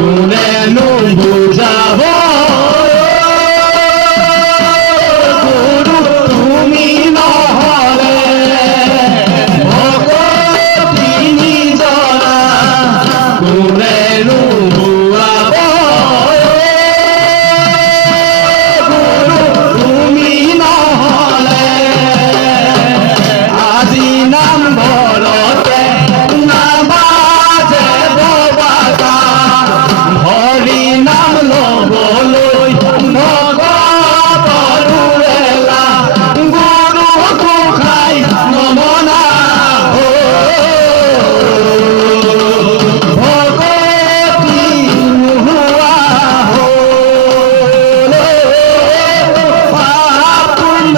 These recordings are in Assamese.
কোনেনো বুজাব গুৰু তুমি নহলে ভকতি নিজৰা কোনেনো বুৱাব গুৰু তুমি নহলে আজি নামঘৰতে নাবাজে ববাকা হৰি নাম লবলৈ ভকতৰুৰেলা গুৰু গোসাঁই নমনা ভকতি নোহোৱা হলে পাপ পুণ্য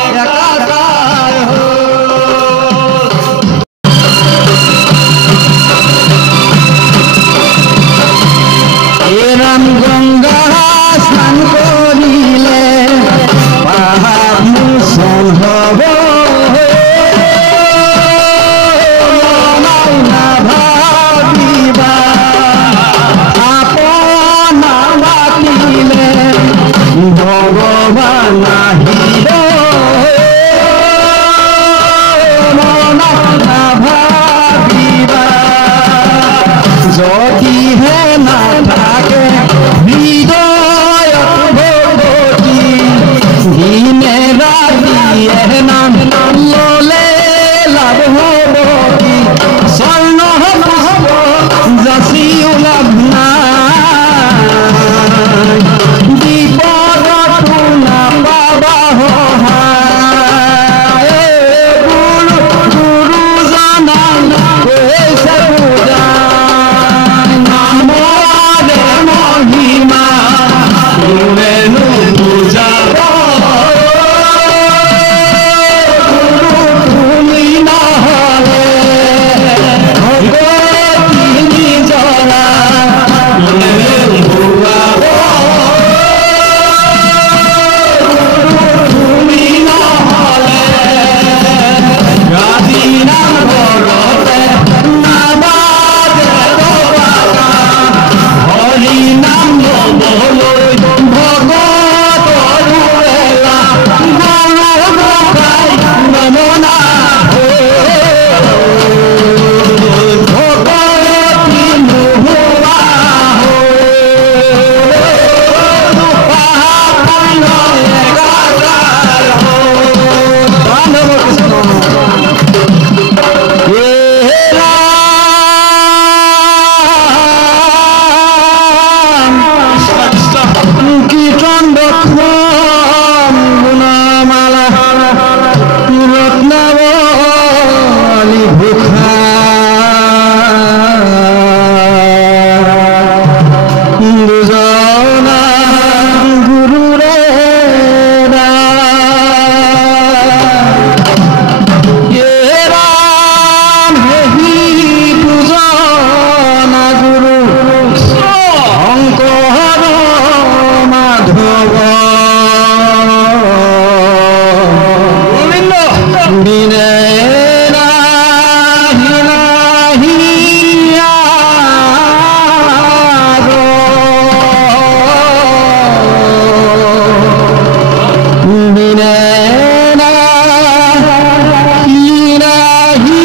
একাকাৰ রাম গঙ্গা স্নান করিলে পাপ মোচন হব না ভাবিবা আপনা মাতিলে ভগবান আহিব না ভাবিবা যদিহে নাথাকে হৃদয়ত ভগতি দিনে ৰাতিয়ে নাম ললে লাভ হব কি স্বৰ্ণ পুষ্প যাচিও লাভ নাই বিপদতো নাপাবা সহায় গুৰুজনা কৈছে পূজাই নামৰে মহিমা কোনেনো বুজাব গুৰু তুমি নহলে ভকতি নিজৰা কোনেনো বুৱাব গুৰু তুমি নহলে আজি নামঘৰতে নাবাজে ববাকা হৰি নাম লবলৈ ভকতৰুৰেলা গুৰু গোসাঁই নমনা ভকতি নোহোৱা পাপ পুণ্য একাকাৰ মাধৱ কৃষ্ণ কীৰ্তন দক্ষম গুণমালা ৰত্নাৱলী ভূষা দুজনা গুৰুৰে ৰাম হেহি দুজনা গুৰু শংকৰ মাধৱ বিনে নাহি নাহি আৰু বিনে নাহি নাহি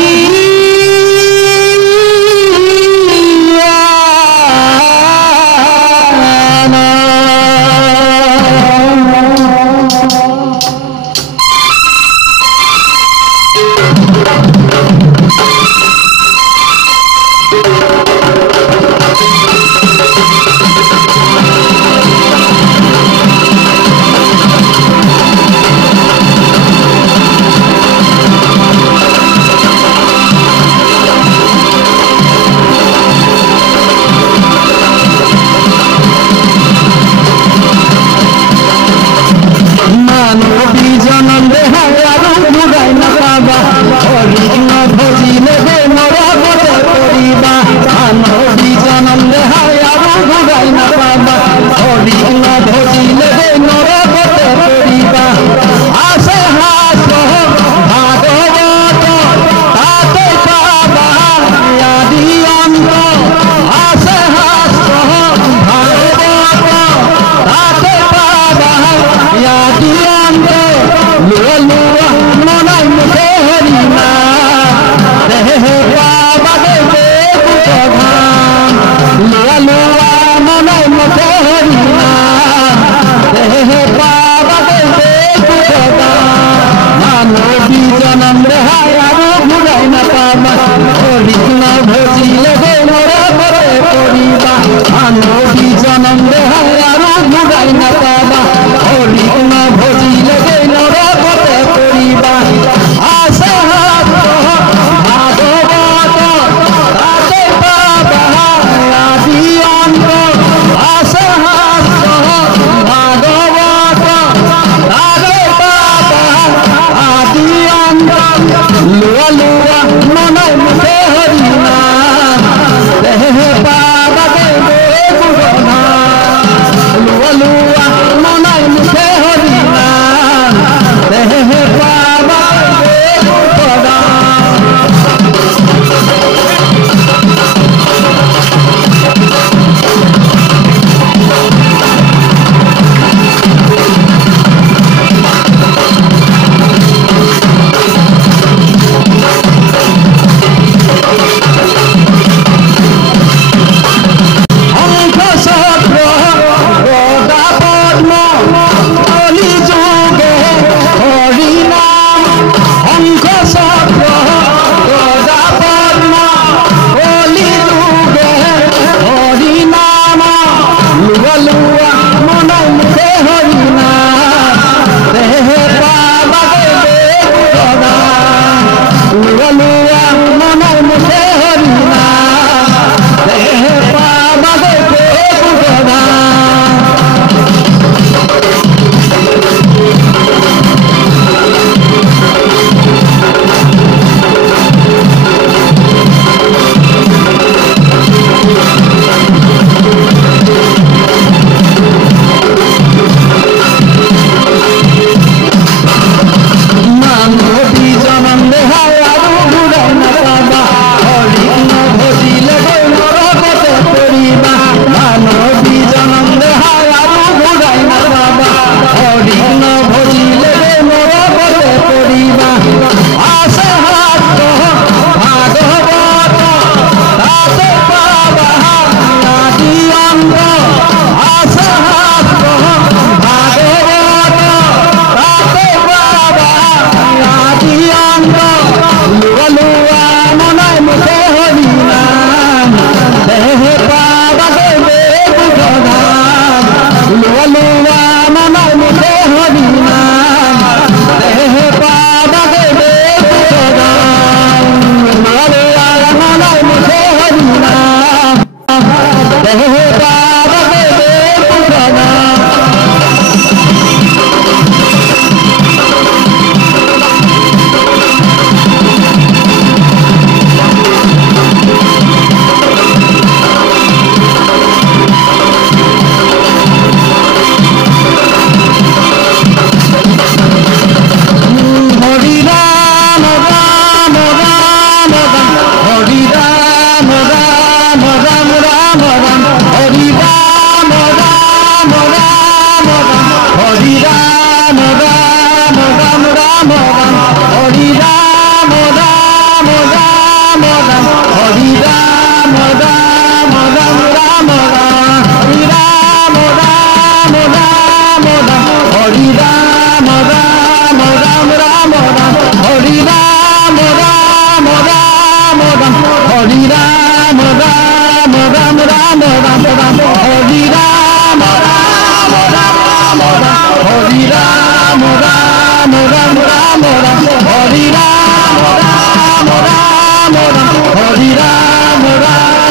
Hari Rama Rama Rama Rama Rama Rama Hari Rama Rama Rama Rama Hari Rama Rama Rama Rama Rama Hari Rama Rama Rama Rama Hari Rama Rama Rama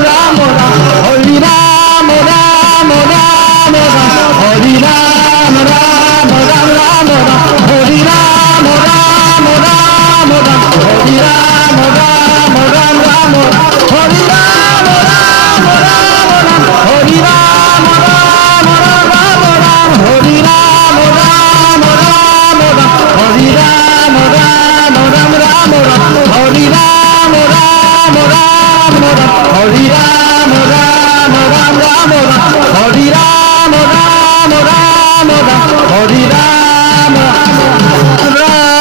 Rama Hari Rama Rama Rama Rama Hari Rama Rama Rama Rama Hari Rama Rama Rama Rama Hari Rama Rama Rama Rama Hari Rama Rama Rama Rama Hari Rama Rama Rama Rama Hari Rama Rama Rama Rama Hari Rama Rama Rama Rama Hari Rama Rama Rama Rama Hari Rama Rama Rama Rama Hari Rama Rama Rama Rama Hari Rama Rama